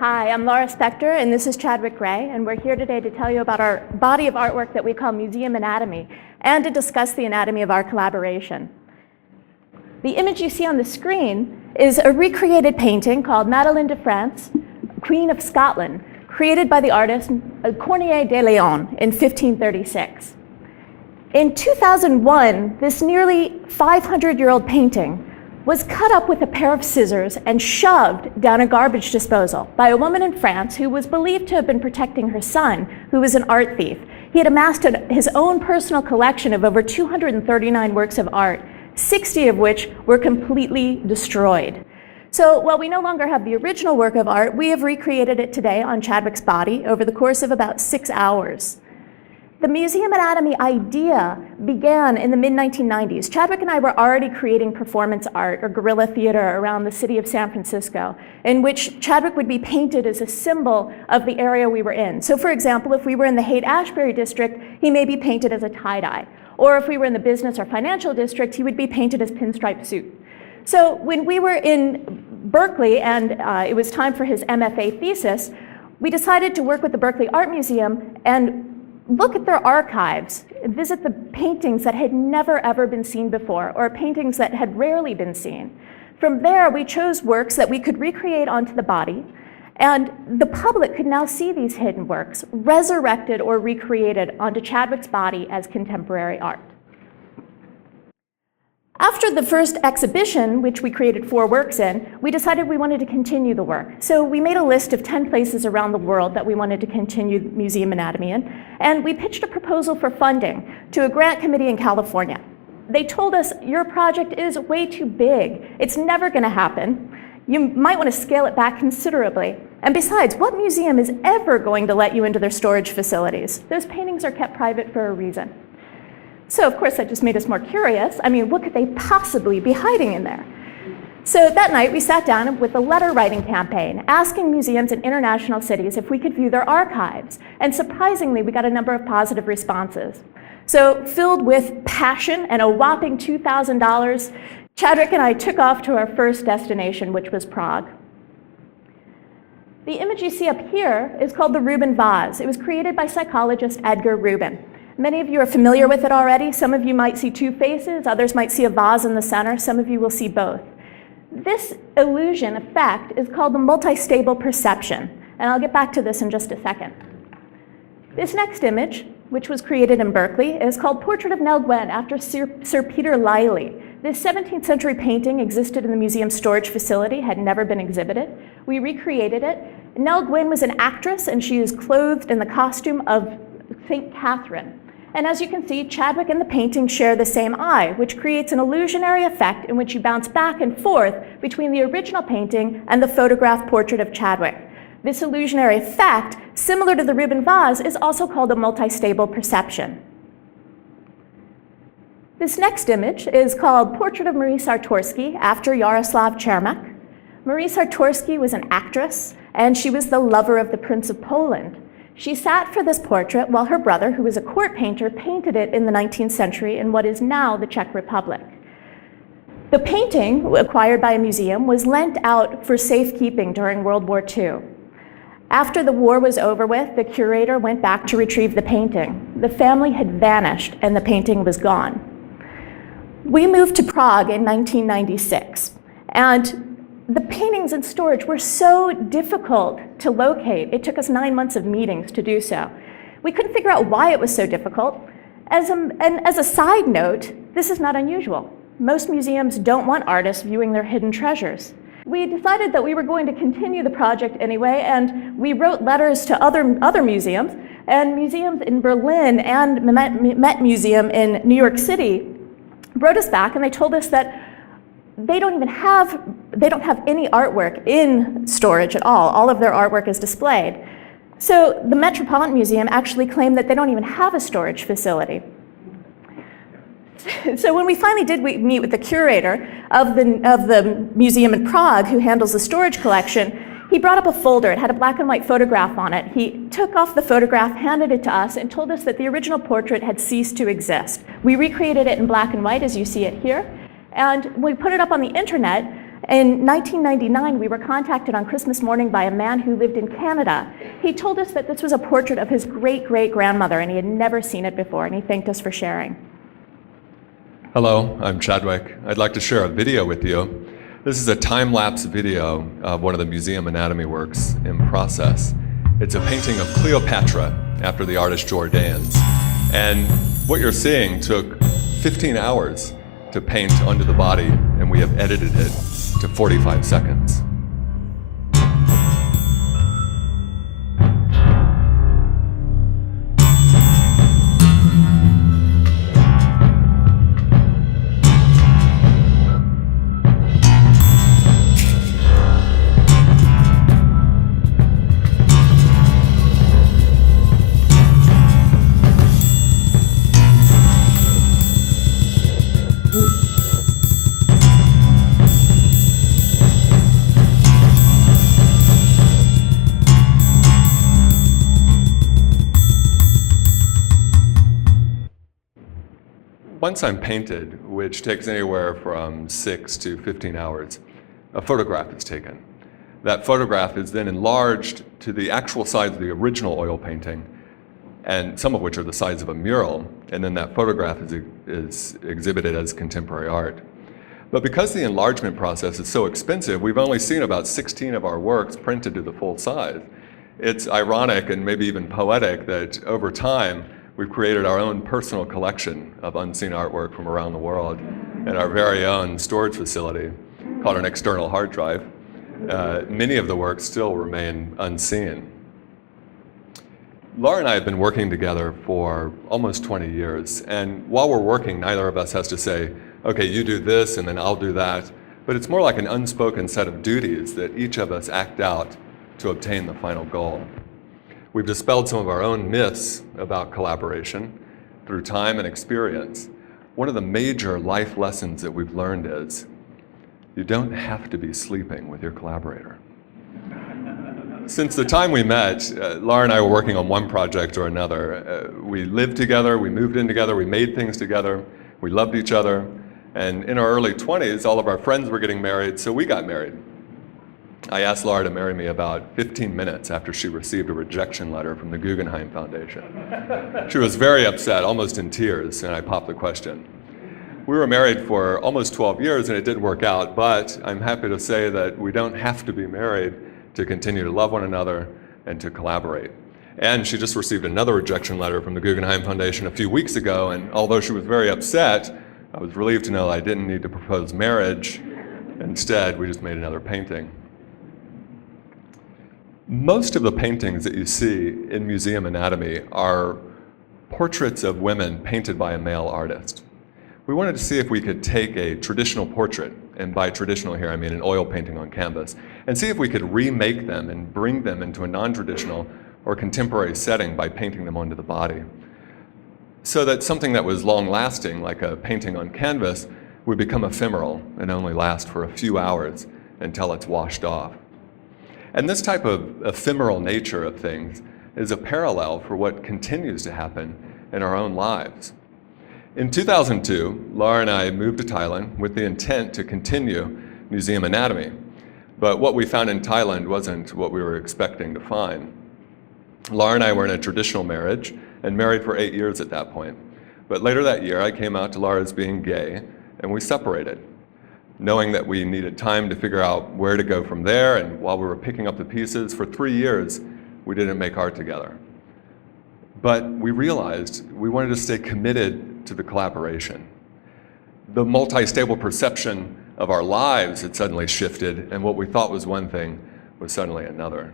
Hi, I'm Laura Spector, and this is Chadwick Ray, and we're here today to tell you about our body of artwork that we call Museum Anatomy, and to discuss the anatomy of our collaboration. The image you see on the screen is a recreated painting called Madeleine de France, Queen of Scotland, created by the artist Corneille de Leon in 1536. In 2001, this nearly 500-year-old painting was cut up with a pair of scissors and shoved down a garbage disposal by a woman in France who was believed to have been protecting her son, who was an art thief. He had amassed his own personal collection of over 239 works of art, 60 of which were completely destroyed. So while we no longer have the original work of art, we have recreated it today on Chadwick's body over the course of about 6 hours. The museum anatomy idea began in the mid-1990s. Chadwick and I were already creating performance art or guerrilla theater around the city of San Francisco, in which Chadwick would be painted as a symbol of the area we were in. So for example, if we were in the Haight-Ashbury district, he may be painted as a tie-dye. Or if we were in the business or financial district, he would be painted as pinstripe suit. So when we were in Berkeley and it was time for his MFA thesis, we decided to work with the Berkeley Art Museum and look at their archives, visit the paintings that had never ever been seen before, or paintings that had rarely been seen. From there, we chose works that we could recreate onto the body, and the public could now see these hidden works resurrected or recreated onto Chadwick's body as contemporary art. After the first exhibition, which we created 4 works in, we decided we wanted to continue the work. So we made a list of 10 places around the world that we wanted to continue museum anatomy in, and we pitched a proposal for funding to a grant committee in California. They told us, your project is way too big. It's never going to happen. You might want to scale it back considerably. And besides, what museum is ever going to let you into their storage facilities? Those paintings are kept private for a reason. So of course that just made us more curious. I mean, what could they possibly be hiding in there? So that night we sat down with a letter writing campaign asking museums in international cities if we could view their archives. And surprisingly, we got a number of positive responses. So filled with passion and a whopping $2,000, Chadwick and I took off to our first destination, which was Prague. The image you see up here is called the Rubin vase. It was created by psychologist Edgar Rubin. Many of you are familiar with it already. Some of you might see 2 faces, others might see a vase in the center, some of you will see both. This illusion effect is called the multi-stable perception, and I'll get back to this in just a second. This next image, which was created in Berkeley, is called Portrait of Nell Gwyn after Sir Peter Lely. This 17th century painting existed in the museum's storage facility, had never been exhibited. We recreated it. Nell Gwyn was an actress, and she is clothed in the costume of St. Catherine. And as you can see, Chadwick and the painting share the same eye, which creates an illusionary effect in which you bounce back and forth between the original painting and the photographed portrait of Chadwick. This illusionary effect, similar to the Rubin vase, is also called a multi-stable perception. This next image is called Portrait of Marie Sartorsky after Yaroslav Czermak. Marie Sartorsky was an actress, and she was the lover of the Prince of Poland. She sat for this portrait while her brother, who was a court painter, painted it in the 19th century in what is now the Czech Republic. The painting, acquired by a museum, was lent out for safekeeping during World War II. After the war was over with, the curator went back to retrieve the painting. The family had vanished and the painting was gone. We moved to Prague in 1996, and the paintings in storage were so difficult to locate. It took us 9 months of meetings to do so. We couldn't figure out why it was so difficult. And as a side note, this is not unusual. Most museums don't want artists viewing their hidden treasures. We decided that we were going to continue the project anyway, and we wrote letters to other museums, and museums in Berlin and Met Museum in New York City wrote us back, and they told us that they don't have any artwork in storage at all. All of their artwork is displayed. So the Metropolitan Museum actually claimed that they don't even have a storage facility. So when we finally did meet with the curator of the museum in Prague, who handles the storage collection, he brought up a folder. It had a black and white photograph on it. He took off the photograph, handed it to us, and told us that the original portrait had ceased to exist. We recreated it in black and white, as you see it here. And we put it up on the internet, In 1999, we were contacted on Christmas morning by a man who lived in Canada. He told us that this was a portrait of his great-great-grandmother, and he had never seen it before, and he thanked us for sharing. Hello, I'm Chadwick. I'd like to share a video with you. This is a time-lapse video of one of the museum anatomy works in process. It's a painting of Cleopatra after the artist Jordaens. And what you're seeing took 15 hours to paint onto the body, and we have edited it to 45 seconds. Once I'm painted, which takes anywhere from 6 to 15 hours, a photograph is taken. That photograph is then enlarged to the actual size of the original oil painting, and some of which are the size of a mural, and then that photograph is exhibited as contemporary art. But because the enlargement process is so expensive, we've only seen about 16 of our works printed to the full size. It's ironic and maybe even poetic that over time, we've created our own personal collection of unseen artwork from around the world in our very own storage facility called an external hard drive. Many of the works still remain unseen. Laura and I have been working together for almost 20 years, and while we're working, neither of us has to say, okay, you do this and then I'll do that, but it's more like an unspoken set of duties that each of us act out to obtain the final goal. We've dispelled some of our own myths about collaboration through time and experience. One of the major life lessons that we've learned is you don't have to be sleeping with your collaborator. Since the time we met, Laura and I were working on one project or another. We lived together, we moved in together, we made things together, we loved each other, and in our early 20s, all of our friends were getting married, so we got married. I asked Laura to marry me about 15 minutes after she received a rejection letter from the Guggenheim Foundation. She was very upset, almost in tears, and I popped the question. We were married for almost 12 years and it didn't work out, but I'm happy to say that we don't have to be married to continue to love one another and to collaborate. And she just received another rejection letter from the Guggenheim Foundation a few weeks ago, and although she was very upset, I was relieved to know I didn't need to propose marriage. Instead, we just made another painting. Most of the paintings that you see in museum anatomy are portraits of women painted by a male artist. We wanted to see if we could take a traditional portrait, and by traditional here I mean an oil painting on canvas, and see if we could remake them and bring them into a non-traditional or contemporary setting by painting them onto the body. So that something that was long-lasting, like a painting on canvas, would become ephemeral and only last for a few hours until it's washed off. And this type of ephemeral nature of things is a parallel for what continues to happen in our own lives. In 2002, Laura and I moved to Thailand with the intent to continue museum anatomy. But what we found in Thailand wasn't what we were expecting to find. Laura and I were in a traditional marriage and married for 8 years at that point. But later that year, I came out to Laura as being gay, and we separated, knowing that we needed time to figure out where to go from there, and while we were picking up the pieces, for 3 years, we didn't make art together. But we realized we wanted to stay committed to the collaboration. The multi-stable perception of our lives had suddenly shifted, and what we thought was one thing was suddenly another.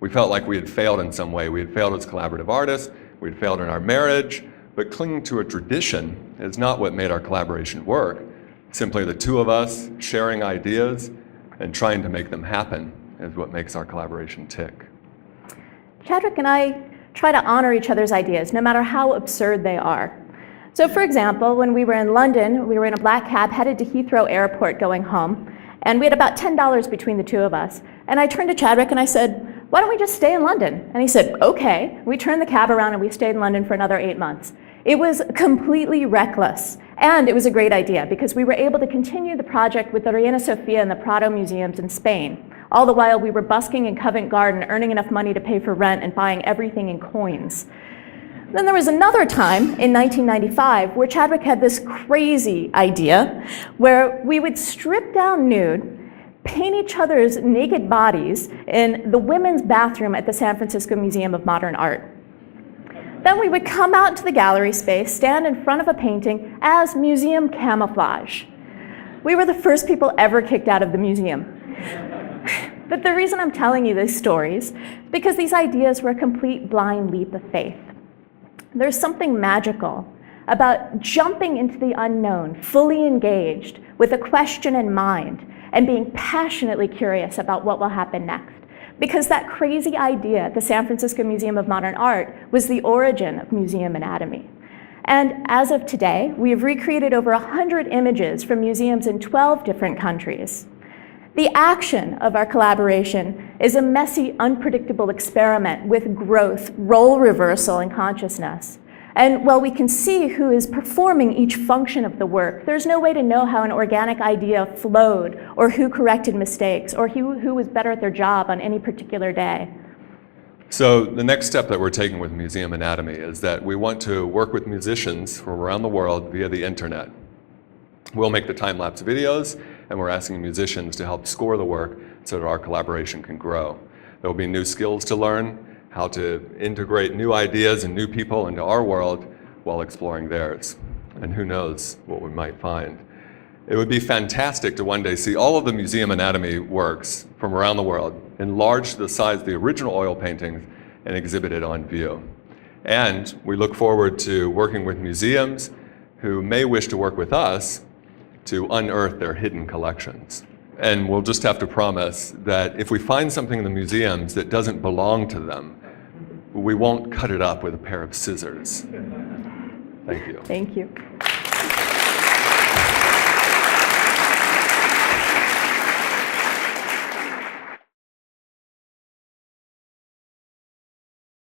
We felt like we had failed in some way. We had failed as collaborative artists, we had failed in our marriage, but clinging to a tradition is not what made our collaboration work. Simply the two of us sharing ideas and trying to make them happen is what makes our collaboration tick. Chadwick and I try to honor each other's ideas, no matter how absurd they are. So for example, when we were in London, we were in a black cab headed to Heathrow Airport going home, and we had about $10 between the two of us. And I turned to Chadwick and I said, why don't we just stay in London? And he said, okay. We turned the cab around and we stayed in London for another 8 months. It was completely reckless. And it was a great idea because we were able to continue the project with the Reina Sofia and the Prado museums in Spain. All the while we were busking in Covent Garden, earning enough money to pay for rent and buying everything in coins. Then there was another time in 1995 where Chadwick had this crazy idea where we would strip down nude, paint each other's naked bodies in the women's bathroom at the San Francisco Museum of Modern Art. Then we would come out into the gallery space, stand in front of a painting as museum camouflage. We were the first people ever kicked out of the museum. But the reason I'm telling you these stories is because these ideas were a complete blind leap of faith. There's something magical about jumping into the unknown, fully engaged, with a question in mind, and being passionately curious about what will happen next. Because that crazy idea at the San Francisco Museum of Modern Art was the origin of museum anatomy. And as of today, we have recreated over 100 images from museums in 12 different countries. The action of our collaboration is a messy, unpredictable experiment with growth, role reversal, and consciousness. And while we can see who is performing each function of the work, there's no way to know how an organic idea flowed, or who corrected mistakes, or who was better at their job on any particular day. So the next step that we're taking with Museum Anatomy is that we want to work with musicians from around the world via the internet. We'll make the time-lapse videos, and we're asking musicians to help score the work so that our collaboration can grow. There will be new skills to learn, how to integrate new ideas and new people into our world while exploring theirs. And who knows what we might find. It would be fantastic to one day see all of the Museum Anatomy works from around the world enlarged to the size of the original oil paintings and exhibited on view. And we look forward to working with museums who may wish to work with us to unearth their hidden collections. And we'll just have to promise that if we find something in the museums that doesn't belong to them, we won't cut it up with a pair of scissors. Thank you. Thank you.